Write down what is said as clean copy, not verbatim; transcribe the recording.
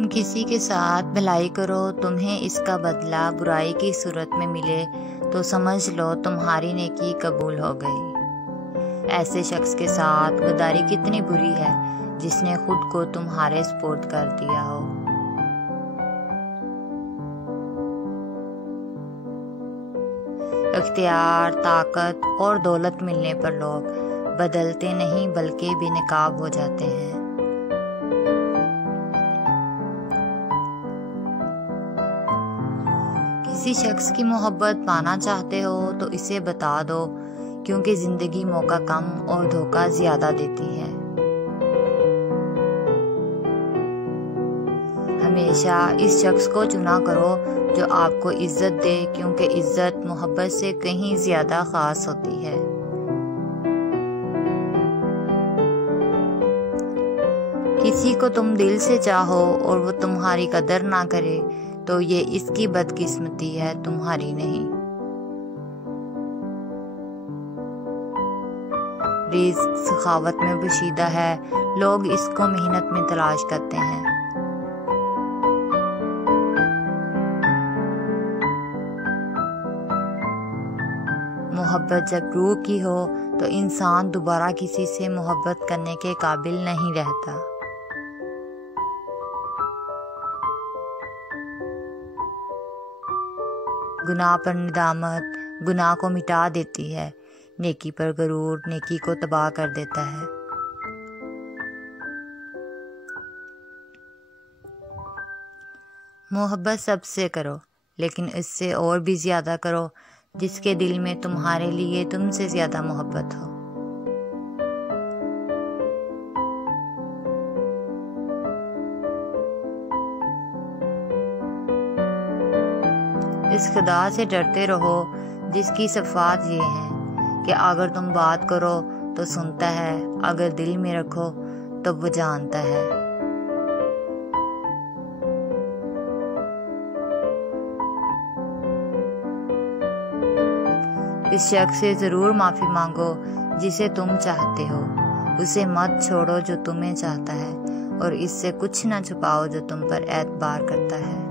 तुम किसी के साथ भलाई करो, तुम्हें इसका बदला बुराई की सूरत में मिले तो समझ लो तुम्हारी नेकी कबूल हो गई। ऐसे शख्स के साथ गद्दारी कितनी बुरी है जिसने खुद को तुम्हारे सुपुर्द कर दिया हो। इख्तियार, ताकत और दौलत मिलने पर लोग बदलते नहीं बल्कि बेनकाब हो जाते हैं। किसी शख्स की मोहब्बत पाना चाहते हो तो इसे बता दो, क्योंकि जिंदगी मौका कम और धोखा ज्यादा देती है। हमेशा इस शख्स को चुना करो जो आपको इज्जत दे, क्योंकि इज्जत मोहब्बत से कहीं ज्यादा खास होती है। किसी को तुम दिल से चाहो और वो तुम्हारी कदर ना करे तो ये इसकी बदकिस्मती है, तुम्हारी नहीं। रिज़्क़ सखावत में बशीदा है, लोग इसको मेहनत में तलाश करते हैं। मोहब्बत जब रूह की हो तो इंसान दोबारा किसी से मोहब्बत करने के काबिल नहीं रहता। गुनाह पर निदामत गुनाह को मिटा देती है, नेकी पर गरूर नेकी को तबाह कर देता है। मोहब्बत सबसे करो, लेकिन इससे और भी ज्यादा करो जिसके दिल में तुम्हारे लिए तुमसे ज्यादा मोहब्बत हो। इस खुदा से डरते रहो जिसकी सिफात ये हैं कि अगर तुम बात करो तो सुनता है, अगर दिल में रखो तो वो जानता है। इस शख्स से जरूर माफी मांगो जिसे तुम चाहते हो, उसे मत छोड़ो जो तुम्हें चाहता है, और इससे कुछ न छुपाओ जो तुम पर एतबार करता है।